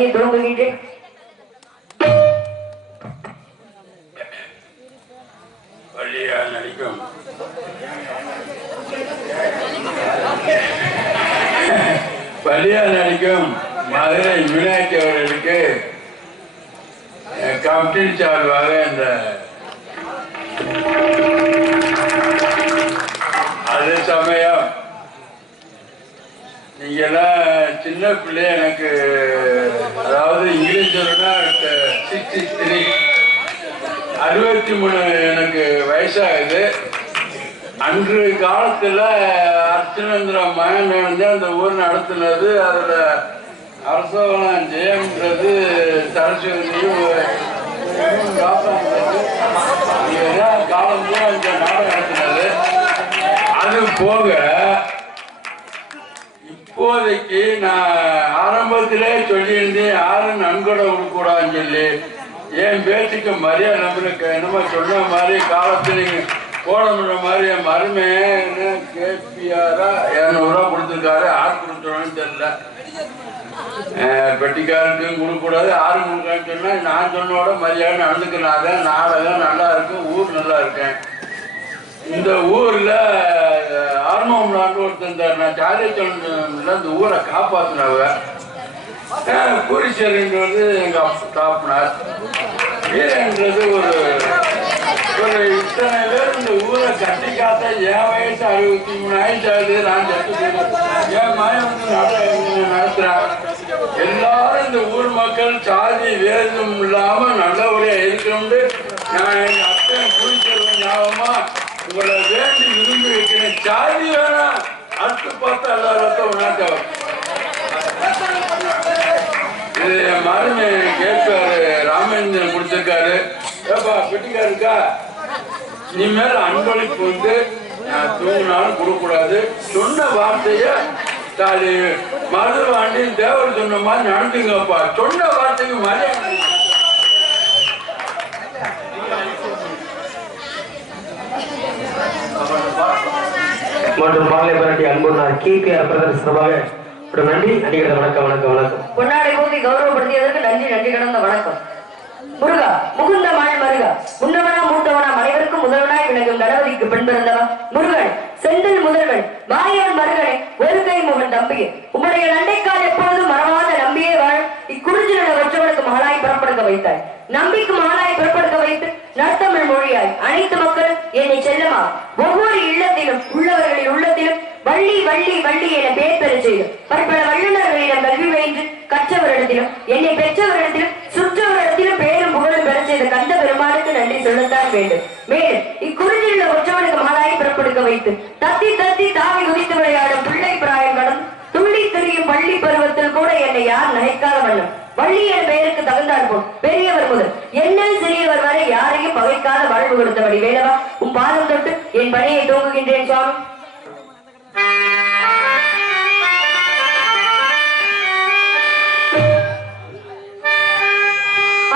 பணியை துவங்குகின்றேன். பலியா நடிக்கும் மதுரை மீனாட்சி அவர்களுக்கு கமிட்டி சார்பாக இந்த அதே சமயம் நீங்கெல்லாம் சின்ன பிள்ளை எனக்கு அதாவது இங்கிலீஷ் சொல்லணும்னா 63 63 எனக்கு வயசாகுது. அன்று காலத்தில் அர்ச்சனேந்திர மகன் நடந்து அந்த ஊர் நடத்தினது. அதில் அரசோகலம் ஜெயம்ன்றது சரஸ்வதியும் காலம் பூரா இந்த நாடகம் நடத்தினது. அது போக இப்போதைக்கு நான் ஆரம்பத்திலே சொல்லியிருந்தேன் யாரும் நன்கொடை கொடுக்கூடாதுன்னு சொல்லி என் பேச்சுக்கு மரியாதை நம்மளுக்கு என்னமோ சொன்ன மாதிரி காலத்தில் போடணுன்ற மாதிரி என் மருமைன்னு கேபிஆரா 200 ரூபா கொடுத்துருக்காரு. யார் கொடுத்துருவான்னு தெரியல. பெட்டிக்காரருக்கும் கொடுக்கக்கூடாது யாரும் கொடுக்கான்னு சொன்னால் நான் சொன்னோட மரியாதை நடந்துக்கினாங்க. நாடகம் நல்லா இருக்கும், ஊர் நல்லா இருக்கேன். இந்த ஊரில் ஆர்மம்லான்னு ஒருத்தர் நான் சாரியச்சோன்ல இந்த ஊரை காப்பாற்றினவ பூரிச்சேரின்றது எங்கள் தாப்பினார். வீரன்றது ஒரு இத்தனை பேர் இந்த ஊரை கட்டி காத்த என் வயசு 63 ஆயிடுச்சாது. நான் செத்து என் மகன் வந்து நடத்துறேன். எல்லாரும் இந்த ஊர் மக்கள் சாதி வேதம் இல்லாம நல்லபடியா இருக்கணும்னு நான் எங்க அத்தை பூரிச்சேரி ஞாபகமா உங்களை வேண்டி விரும்பி வைக்கிறேன். சாதி வேணாம், அடுத்து பார்த்தா எல்லா ரத்தம் உணர்த்தவர். இது என் மருமை கேட்பாரு ராமேந்திரன் கொடுத்திருக்காரு. ஏப்பா பெட்டிக்காருக்கா இனிமேல் அன்பளிப்பு வந்து நான் தூங்கினாலும் கொடுக்கூடாது. சொன்ன வார்த்தைய தாலி மது வாண்டியும் தேவர் சொன்ன மாதிரி நடந்துங்கப்பா. சொன்ன வார்த்தைக்கு மரியாதை. மற்றும் பாலை பரட்டி அன்புனார் கேபிஆர் பிரதர் சபாக ஒரு நன்றி. அடிக்கிற வணக்கம் வணக்கம் வணக்கம். பொன்னாடை போதி கௌரவப்படுத்தியதற்கு நன்றி நன்றி கடந்த வணக்கம். முருகா முகுந்த மாள் மருகா முன்னவனா மூத்தவனா அனைவருக்கும் முதல்வனாய் விளங்கும் கணபதிக்கு பெண் பிறந்தவன் முருகன் செந்தில் முதல்வன் மாயவன் மருகனை ஒரு கை முகன் தம்பியே உம்முடைய நண்டைக்கால் எப்பொழுதும் மறவாத நம்பியே வாழ் இக்குறிஞ்சிலுள்ள ஒற்றவனுக்கு மகளாய் புறப்படுக்க வைத்தாய். நம்பிக்கு மகளாய் புறப்படுக்க வைத்து நற்தமிழ் மொழியாய் அனைத்து மக்கள் என்னை செல்லமா ஒவ்வொரு இல்லத்திலும் உள்ளவர்களின் உள்ளத்திலும் வள்ளி வள்ளி வள்ளி என பேர் பெற செய்து பற்பல வல்லுநர்களிடம் கல்வி பயின்று கற்றவரிடத்திலும் என்னை பெற்றவரிடத்திலும் சுற்றவரிடத்திலும் பேரும் புகழும் பெற செய்த கந்த பெருமானுக்கு நன்றி சொல்லத்தான் வேண்டும். மேலும் இக்குறிஞ்சிலுள்ள ஒற்றவனுக்கு மகளாய் புறப்படுக்க வைத்து தத்தி தத்தி தாவி குதித்து விளையாடும் பிள்ளை பிராயம் கடந்து துள்ளி திரியும் பள்ளி பருவத்தில் கூட என்னை யார் நகைக்காத வண்ணம் வள்ளி என் பெயருக்கு தகுந்தால் போல் பெரியவர் முதல் என்னில் சிறியவர் வரை யாரையும் பகைக்காத வாழ்வு கொடுத்தபடி வேலவா உன் பாதம் தொட்டு என் பணியை தூங்குகின்றேன் சுவாமி.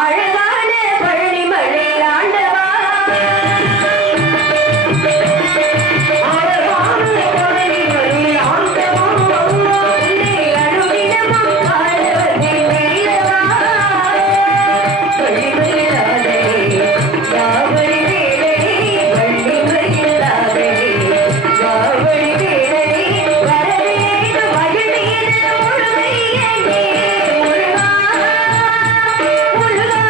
அழகான பழனிமலை ஆண்டவா முருகா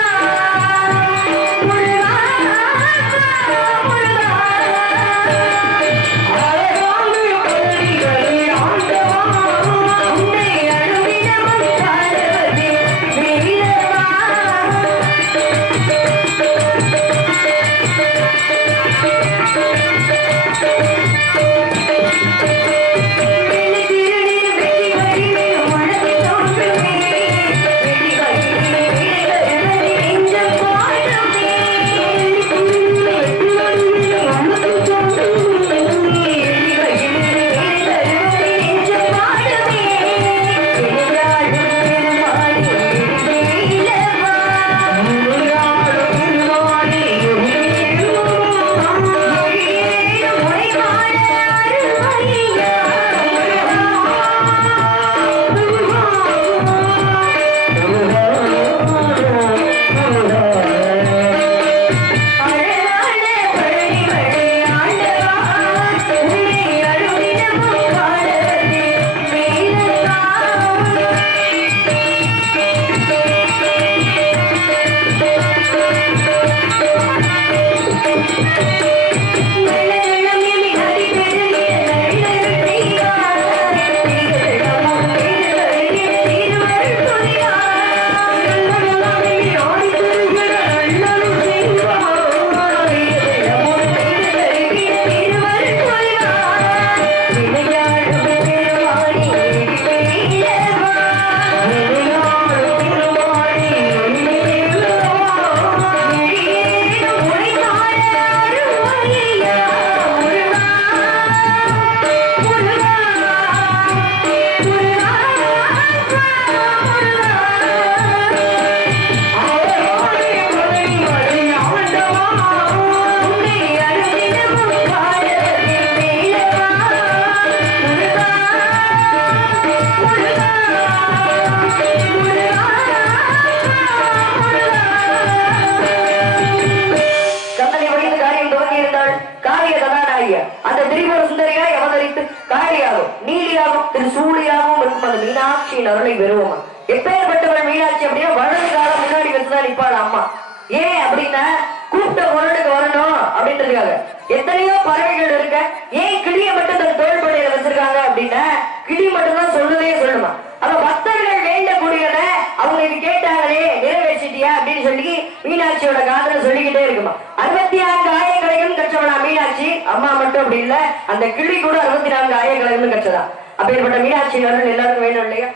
மீனாட்சியின் அருளை பெறுவோமா. எப்பேற்பட்டவள் மீனாட்சி அப்படின்னா வலது காலம் முன்னாடி வச்சுதான் நிப்பாள் அம்மா. ஏன் அப்படின்னா கூப்பிட்ட குரலுக்கு வரணும் அப்படின்றதுக்காக. எத்தனையோ பறவைகள் இருக்க, ஏன் கிளியை மட்டும் தன் தோள்படையில வச்சிருக்காங்க அப்படின்னா கிளி மட்டும் தான் சொல்லுதே சொல்லுமா. அப்ப பக்தர்கள் வேண்டக்கூடியத அவங்க இது கேட்டாங்களே நிறைவேற்றிட்டியா அப்படின்னு சொல்லி மீனாட்சியோட காதல சொல்லிக்கிட்டே இருக்குமா. 64 ஆயக்கலைகளும் கற்றவனா மீனாட்சி. அம்மா மட்டும் அப்படி இல்ல, அந்த கிளி கூட 64 ஆயக்கலைகளும் கற்றதா. அப்பேற்பட்ட மீனாட்சி எல்லாருக்கும் வேணும் இல்லையா.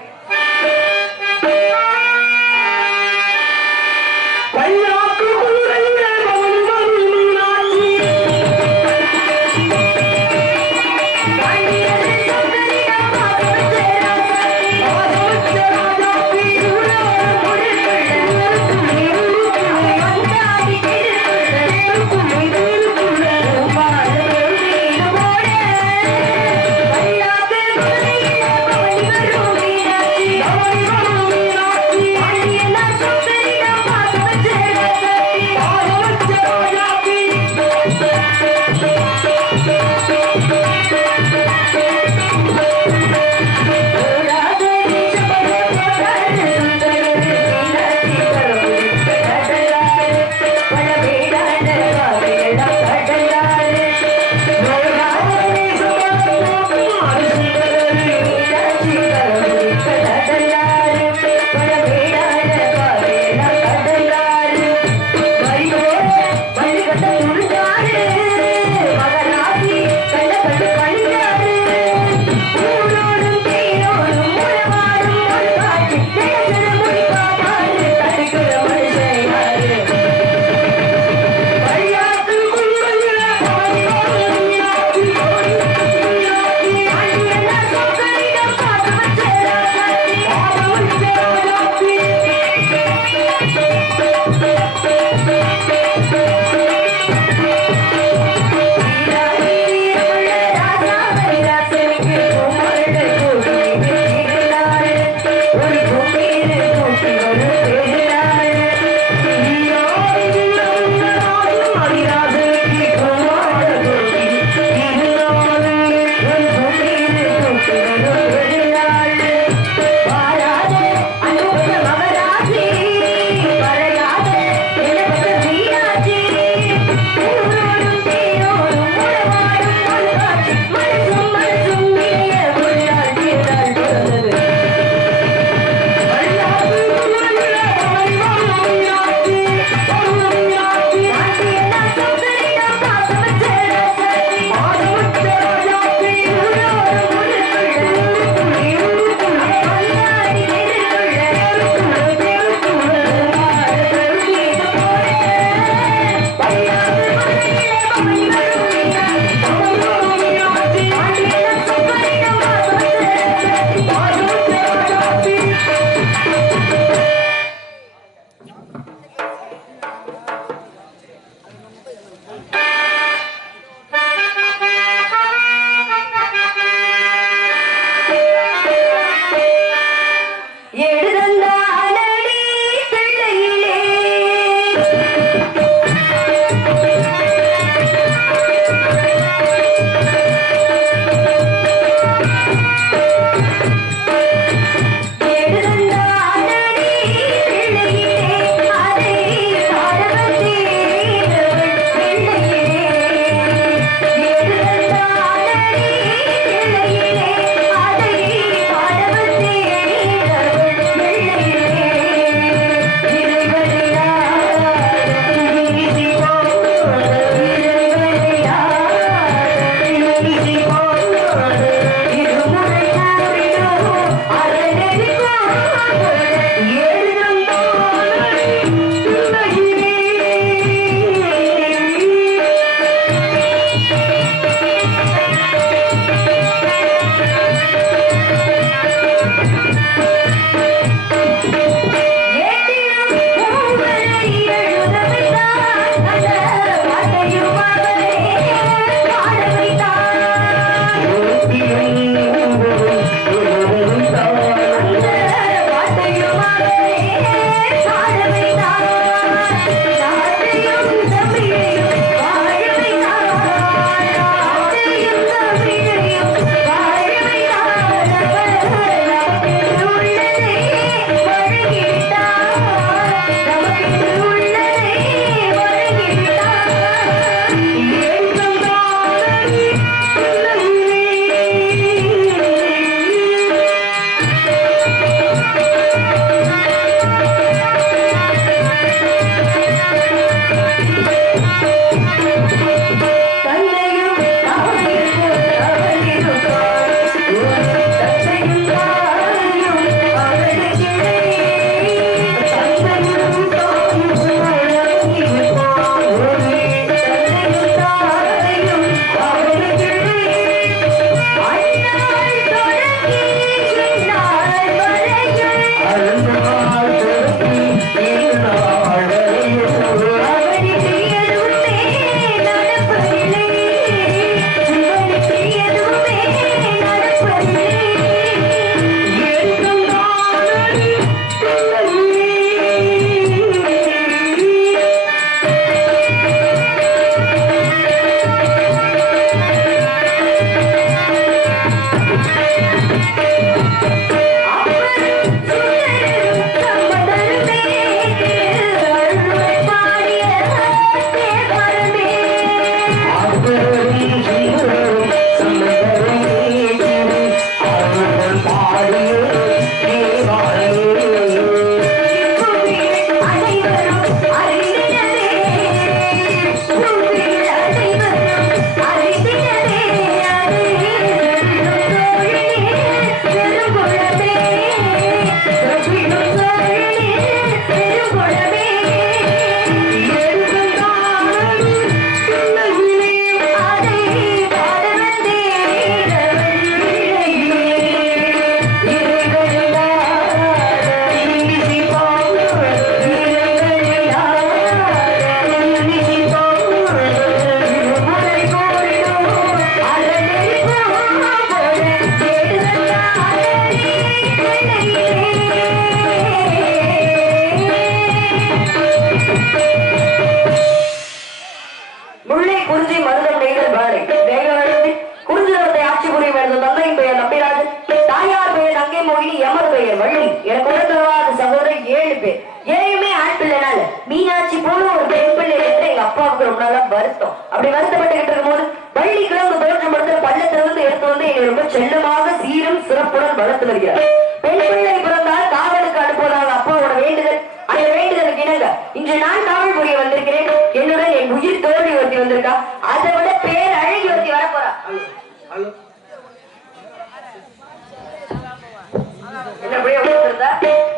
வருத்தம். அப்படி வருத்தப்பட்டுக்கிட்டு இருக்கும் போது பள்ளி கிழங்கு தோற்றப்படுத்த பள்ளத்திலிருந்து எடுத்து வந்து என்னை ரொம்ப செல்லமாக சீரும் சிறப்புடன் வளர்த்து வருகிறார். பெண் பிள்ளை பிறந்தால் காவலுக்கு அனுப்புவதாக அப்பாவோட வேண்டுதல். அந்த வேண்டுதலுக்கு இணங்க இன்று நான் காவல் புரிய வந்திருக்கிறேன். என்னுடன் என் உயிர் தோல்வி ஒருத்தி வந்திருக்கா. அதை விட பேர் அழகி ஒருத்தி வரப்போறா.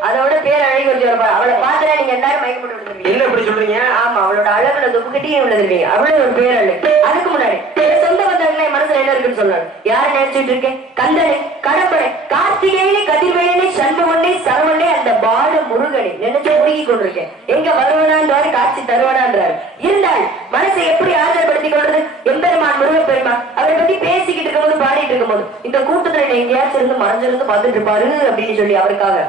அதோட பேர் அழகி ஒருத்தி வரப்போறா. அவளை பார்த்தா நீங்க எல்லாரும் மயக்கப்பட்டு விழுந்துருக்கீங்க. என்ன இப்படி சொல்றீங்க? ஆமா, அவளோட அழகுல துப்புக்கிட்டே விழுந்துருக்கீங்க. அவ்வளவு ஒரு பேர் அழகு. அதுக்கு முன்னாடி சொந்த பந்தங்களே மனசுல என்ன இருக்குன்னு சொன்னாரு. யாரு நினைச்சிட்டு இருக்கேன்? கந்தனை, கடம்பரை, கார்த்திகேயனை, கதிர்வேலனை, சண்முகனை, சரவணனை, அந்த பால முருகனை நினைச்சு முருகி கொண்டிருக்கேன். எங்க வருவனான்றாரு, காட்சி தருவனான்றாரு. இருந்தால் மனசை எப்படி ஆதரப்படுத்திக் கொள்றது? எம்பெருமான் முருகப்பெருமான் அவரை பத்தி பேசிக்கிட்டு இருக்கும்போது பாடிட்டு இருக்கும்போது இந்த கூட்டத்துல எங்கேயாச்சும் இருந்து மறைஞ்சிருந்து பார்த்துட்டு இருப்பாரு அப்படின்னு சொல்லி அவருக்காக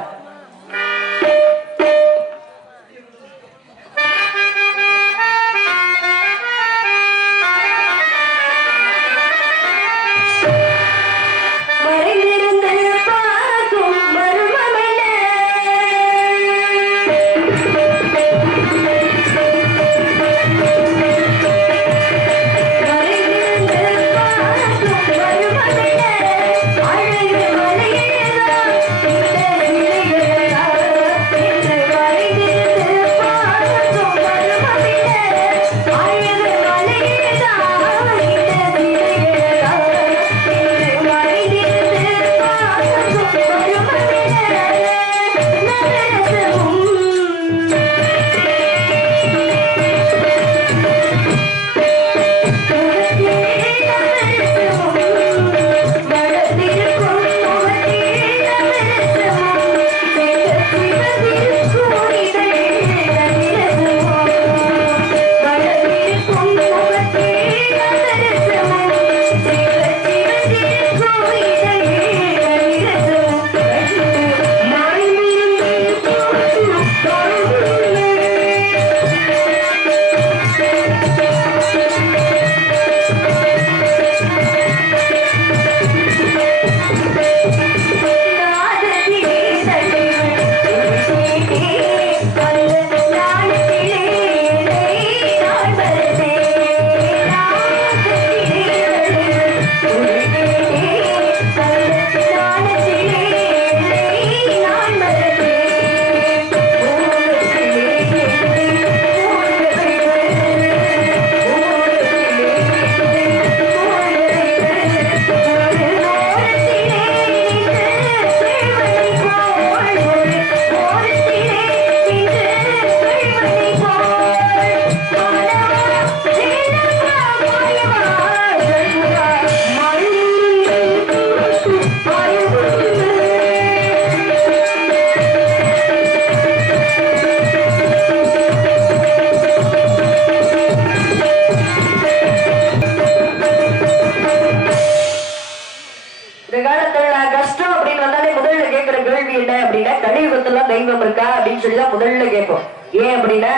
தெய்வம் இருக்கா அப்படின்னு சொல்லிதான் முதல்ல கேட்போம். ஏன் அப்படின்னா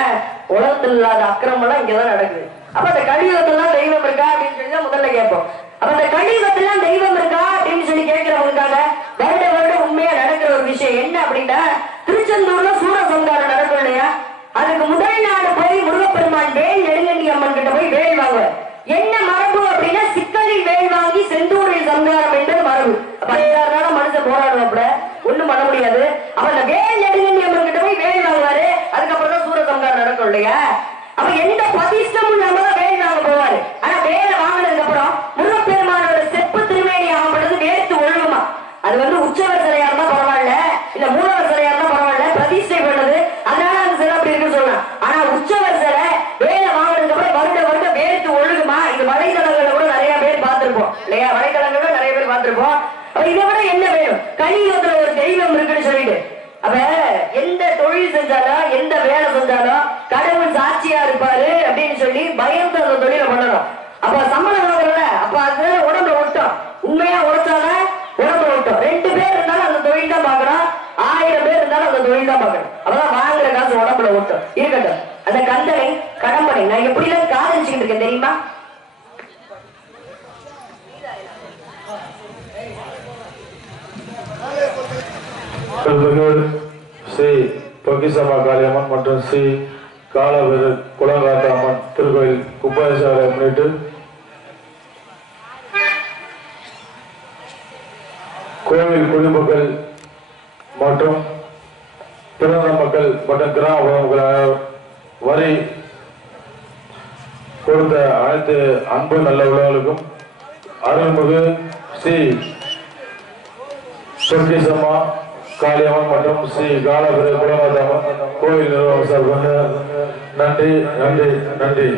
உலகத்தில் இல்லாத அக்கிரமம் எல்லாம் இங்கதான் நடக்குது. அப்ப அந்த கலியுகத்தெல்லாம் தெய்வம் இருக்கா அப்படின்னு சொல்லிதான் முதல்ல கேட்போம். அப்ப அந்த கலியுகத்தெல்லாம் தெய்வம் இருக்கா அப்படின்னு சொல்லி கேட்கிறவங்களுக்காக வருட வருடம் உண்மையா நடக்கிற ஒரு விஷயம் என்ன அப்படின்னா, திருச்செந்தூர்ல சூரசம்ஹாரம் நடக்கும் இல்லையா? அதுக்கு முதல் நாள் போய் முருகப்பெருமான் வேல் நெடுங்கண்டி அம்மன் கிட்ட போய் வேல் வாங்குவார். என்ன மரபு அப்படின்னா, சிக்கலில் வேல் வாங்கி செந்தூரில் சம்ஹாரம் என்பது மரபு. அப்ப 5-6 நாள் மனுஷன் போராடுவாப்புல, ஒண்ணும் பண்ண முடியாது. அப்ப அந்த வேல் நெடுங்கண்டி அம்மன் கிட்ட போய் வேல் வாங்குவாரு. அதுக்கப்புறம் தான் சூரசம்ஹாரம் நடக்கும் இல்லையா? அப்ப எந்த பதிஷ்டமும் நம்ம தான் வேல் வாங்க போவாரு. ஆனா வேலை வாங்கினதுக்கு அப்புறம் முருகப்பெருமானோட செப்பு திருமேனி ஆகப்பட்டது வேர்த்து ஒழுகுமா. அது உற்சவர் சிலையா இருந்தா பரவாயில்ல, இல்ல மூலவர் சிலையா இருந்தா பரவாயில்ல, பிரதிஷ்டை பண்ணது, அதனால அந்த சிலை அப்படி இருக்குன்னு சொல்லலாம். ஆனா உற்சவர் சிலை வேலை வாங்கினதுக்கு அப்புறம் வருட வருடம் வேர்த்து ஒழுகுமா. இது வலைதளங்கள்ல கூட நிறைய பேர் பார்த்திருப்போம் இல்லையா? வலைதளங்கள்ல நிறைய பேர் பார்த்திருப்போம். இதை விட என்ன வேணும்? கலியுகத்துல ஒரு தெய்வம் இருக்குன்னு சொல்லிட்டு, அப்ப எந்த தொழில் செஞ்சாலும் எந்த வேலை செஞ்சாலும் கடவுள் சாட்சியா இருப்பாரு அப்படின்னு சொல்லி பயந்து அந்த தொழிலை பண்ணணும். அப்ப சம்பளம் வாங்குறல, அப்ப அது உடம்புல ஒட்டும். உண்மையா உழைச்சாலும் உடம்புல ஒட்டும். 2 பேர் இருந்தாலும் அந்த தொழில் தான் பார்க்கணும், 1000 பேர் இருந்தாலும் அந்த தொழில் தான் பார்க்கணும். அப்பதான் வாங்குற காசு உடம்புல ஒட்டும். இருக்கட்டும், அந்த கந்தனை கடம்பனை நான் எப்படி எல்லாம் காதலிச்சுக்கிட்டு இருக்கேன் தெரியுமா? ஸ்ரீ பொக்கிசமா காளியம்மன் மற்றும் ஸ்ரீ காலவேறு குளங்காட்டு அம்மன் திருக்கோயில் கும்பாபிஷேகத்தை முன்னிட்டு கோவில் குடிமக்கள் மற்றும் பிறந்த மக்கள் மற்றும் கிராம மக்கள் வரி கொடுத்த அனைத்து அன்பு நல்ல உள்ளவர்களுக்கும் அருள்மிகு ஸ்ரீ சொர்க்கீசம்மா காளியம்மன் மற்றும் ஸ்ரீ காலபுர குலமாதம்மன் கோவில் நிர்வாகம் சார்பாக நன்றி நன்றி நன்றி.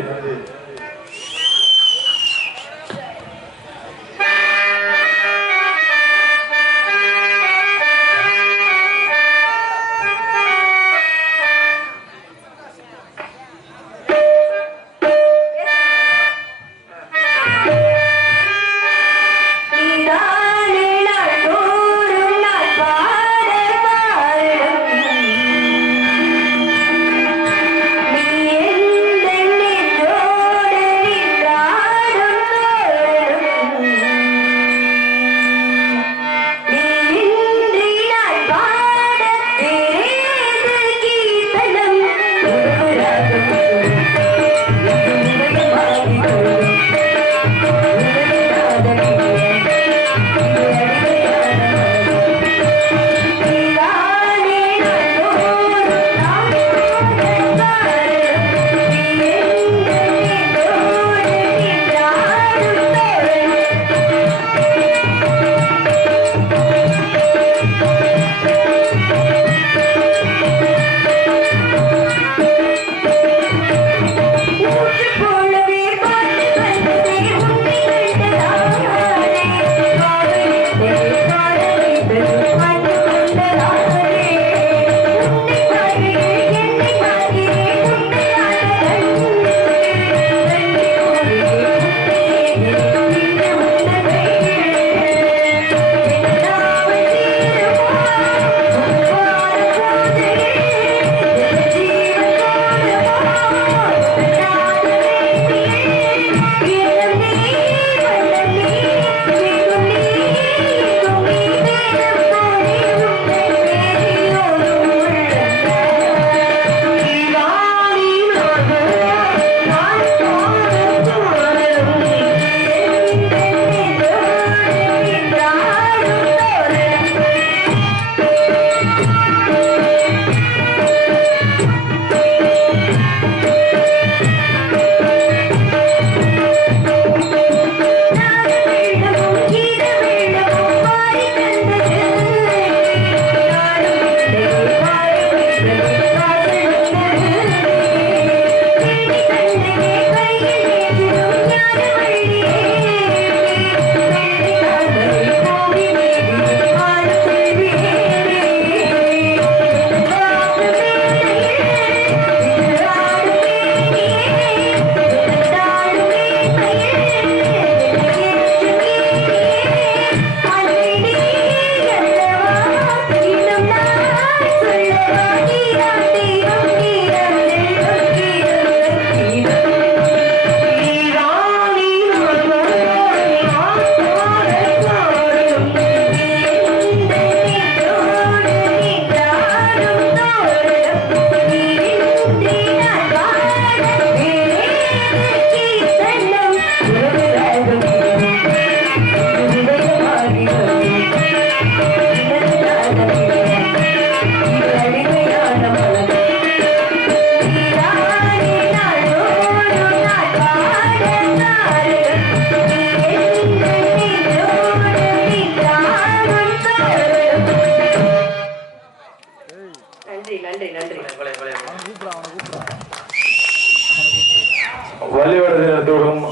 வள்ளிவடத்தினத்தோடும்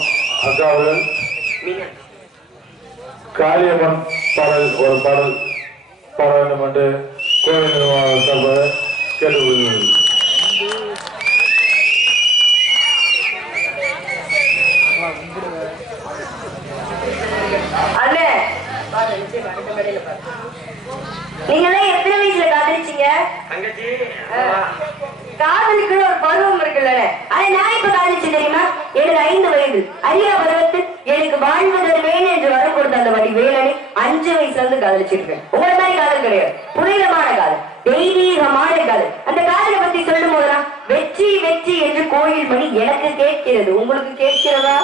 அக்காவுடன் காளியம்மன் பாடல் ஒரு பாடல் பாட வேண்டும் என்று கோவில் நிர்வாகம் சார்பாக கேட்டுக்கொள்கிறது. நீங்களாம் எத்தனை வயசுல காதலிச்சீங்க? காதலுக்கு ஒரு பருவம் இருக்குல்ல, அதை நான் இப்ப காதலிச்சு தெரியுமா? எனக்கு 5 வயது. அறியா பருவத்தில் எனக்கு வாழ்வதற்கு வேணும் என்று வரம் கொடுத்த அந்த வடி வேலனை 5 வயசுல இருந்து காதலிச்சிருக்கேன். உங்களை மாதிரி காதல் கிடையாது, புனிதமான காதல், தெய்வீகமான காதல். அந்த காதலை பத்தி சொல்லும் போதுதான் வெற்றி வெற்றி கோயில் மணி எனக்கு கேட்கிறது, உங்களுக்கு கேட்கிறதா?